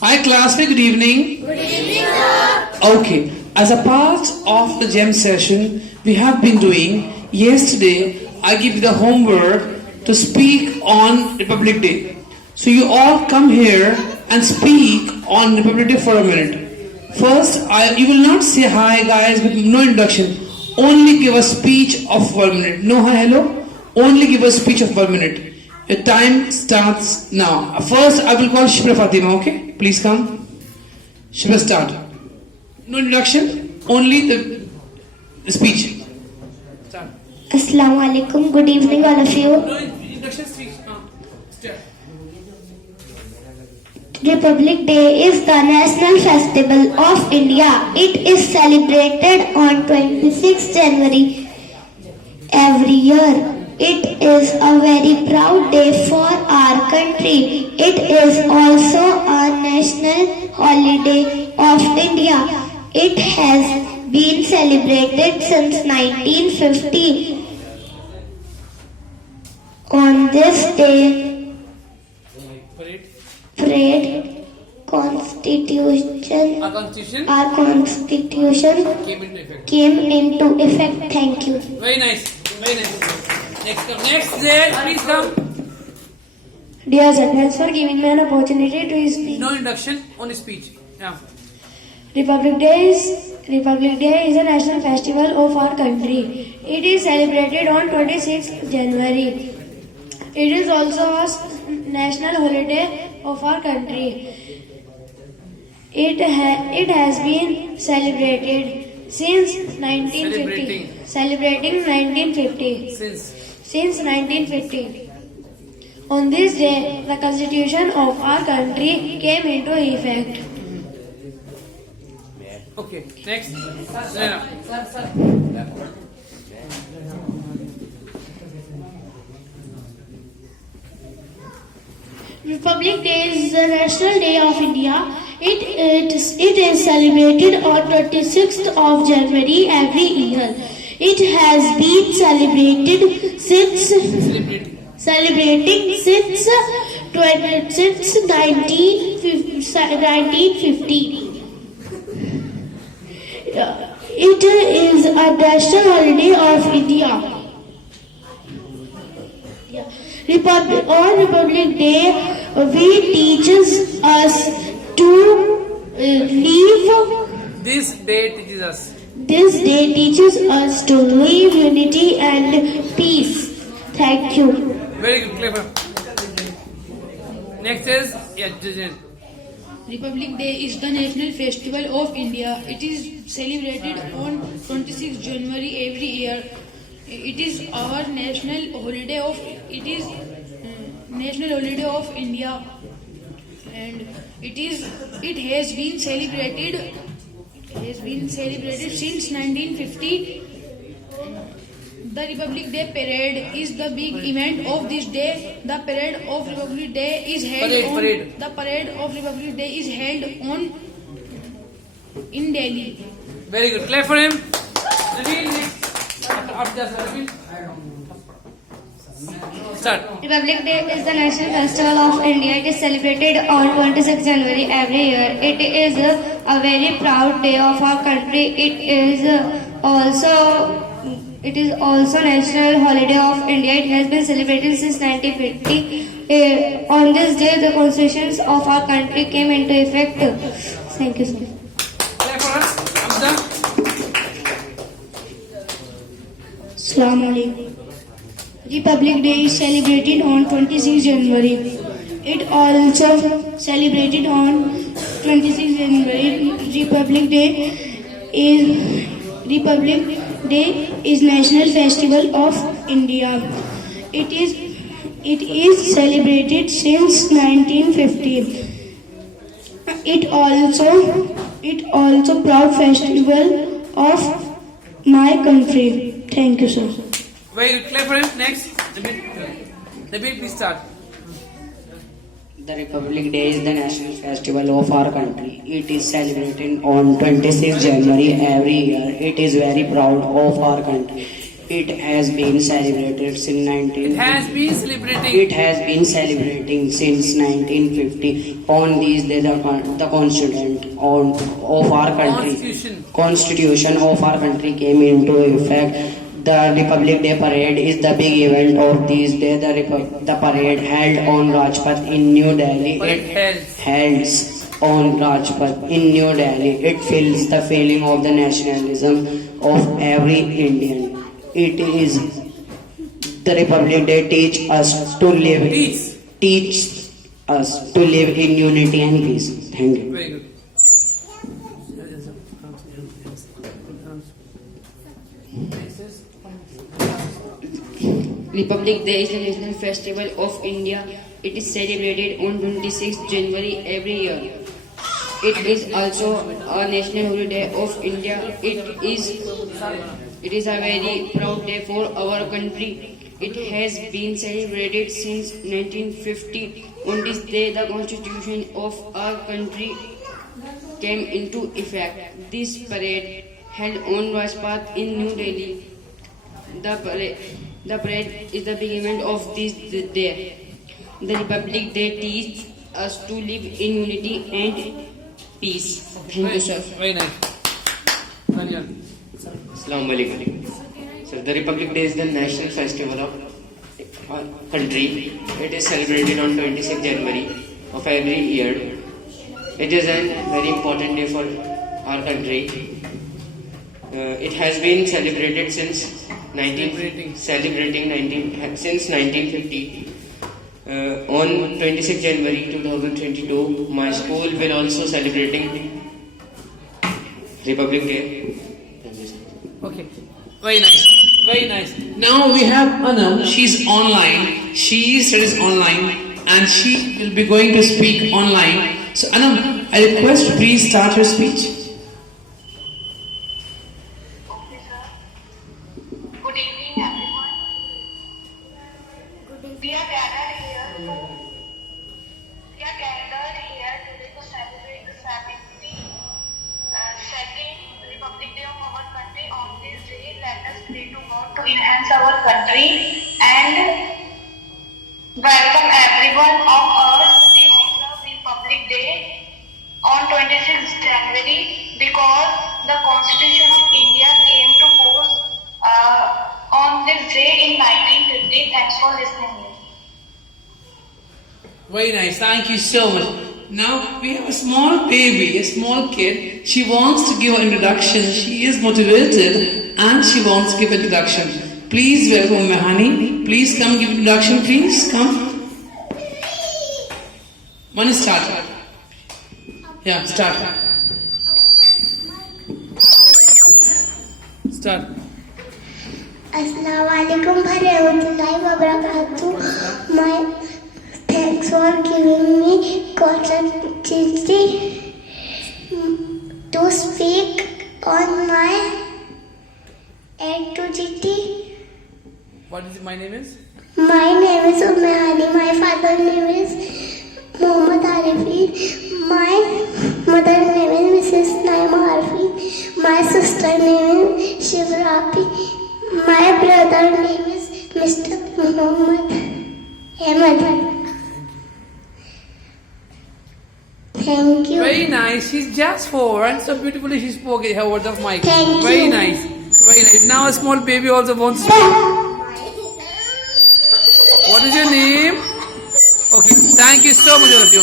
Hi class, good evening. Good evening, sir. Okay, as a part of the GEM session we have been doing, yesterday I gave you the homework to speak on Republic Day. So you all come here and speak on Republic Day for a minute. First, you will not say hi guys with no introduction. Only give a speech of 1 minute. No hi, hello. Only give a speech of 1 minute. Your time starts now. First, I will call Shibra Fatima, okay? Please come. Shibra, start. No introduction, only the speech. Start. Assalamu alaikum. Good evening, all of you. No introduction, speech. Start. Republic Day is the national festival of India. It is celebrated on 26 January every year. It is a very proud day for our country. It is also a national holiday of India. It has been celebrated since 1950. On this day, parade, Our constitution our constitution came into effect. came into effect. Thank you. Very nice. Very nice. Next day, please come. Dear sir, thanks for giving me an opportunity to speak. No introduction, only speech. Yeah. Republic Day is a national festival of our country. It is celebrated on 26th January. It is also a national holiday of our country. It has been celebrated since 1950. Celebrating 1950. Since 1950. On this day, the constitution of our country came into effect. Okay, next. Selena. Republic Day is the National Day of India. It is celebrated on 26th of January every year. It has been celebrating since 1950. It is a national holiday of India. On Republic Day, we teaches us to live. This day teaches us. This day teaches us to live unity and peace. Thank you. Very good, clever. Next is Jijan. Republic Day is the national festival of India. It is celebrated on 26 January every year. It is our national holiday of India, and it has been celebrated since 1950. The Republic Day parade is the big event of this day. The parade of Republic Day is held in Delhi. Very good, clap for him. Naveen, next. After Naveen. Start. Republic Day is the national festival of India. It is celebrated on 26 January every year. It is a very proud day of our country. It is also national holiday of India. It has been celebrated since 1950. On this day, the constitutions of our country came into effect. Thank you, sir. Clap for us. Hamza. Assalamu alaikum. Republic Day is celebrated on 26 January. It also celebrated on 26 January. Republic Day is national festival of India. It is celebrated since 1950. It also proud festival of my country. Thank you, sir. Very good, clap for him. Next. Naveen, please start. The Republic Day is the national festival of our country. It is celebrated on 26 January every year. It is very proud of our country. It has been celebrated since 19. It has been celebrating. It has been celebrating since 1950. On these days, the of our country, Constitution of our country came into effect. The Republic Day parade is the big event of these days. The parade held on Rajpath in New Delhi. Held on Rajpath in New Delhi. It feels the feeling of the nationalism of every Indian. It is the Republic Day teach us to live in unity and peace. Thank you. Very good. Republic Day is the national festival of India. It is celebrated on 26th January every year. It is also a national holiday of India. It is a very proud day for our country. It has been celebrated since 1950. On this day, the Constitution of our country came into effect. This parade held on Rajpath in New Delhi. The parade is the big event of this day. The Republic Day teaches us to live in unity and peace. Thank you, sir. Very nice. Ranjan. Assalamu alaikum. So the Republic Day is the national festival of our country. It is celebrated on 26th January of every year. It is a very important day for our country. It has been celebrated since 1950. On 26th January 2022, my school will also celebrating Republic Day. Okay. Very nice. Very nice. Now we have Anam. She's online. She studies online and she will be going to speak online. So Anam, I request please start your speech. Okay, sir. Good evening, everyone. We are gathered here today to celebrate the 72nd Republic Day of our country. On this day, let us pray to God to enhance our country and welcome everyone of us. We observe Republic Day on 26th January because the Constitution of India came to force on this day in 1950. Thanks for listening. Very nice. Thank you so much. Now we have a small baby, a small kid. She wants to give an introduction. She is motivated and she wants to give an introduction. Please welcome Mehani. Please come give introduction. Please come. One start. Yeah, start. Start. Assalamualaikum warahmatullahi wabarakatuh. Thanks for giving me opportunity to speak on my activity. What is my name is? My name is Mehani. My father's name is Muhammad Arifi. My mother's name is Mrs. Naima Arfi. My sister's name is Shivrapi. My brother's name is Mr. Muhammad Ahmed. Thank you. Very nice. She's just 4 and so beautifully she spoke her words of mic. Thank Very you. nice. Very nice. Now a small baby also wants to speak. What is your name? Okay. Thank you so much all of you.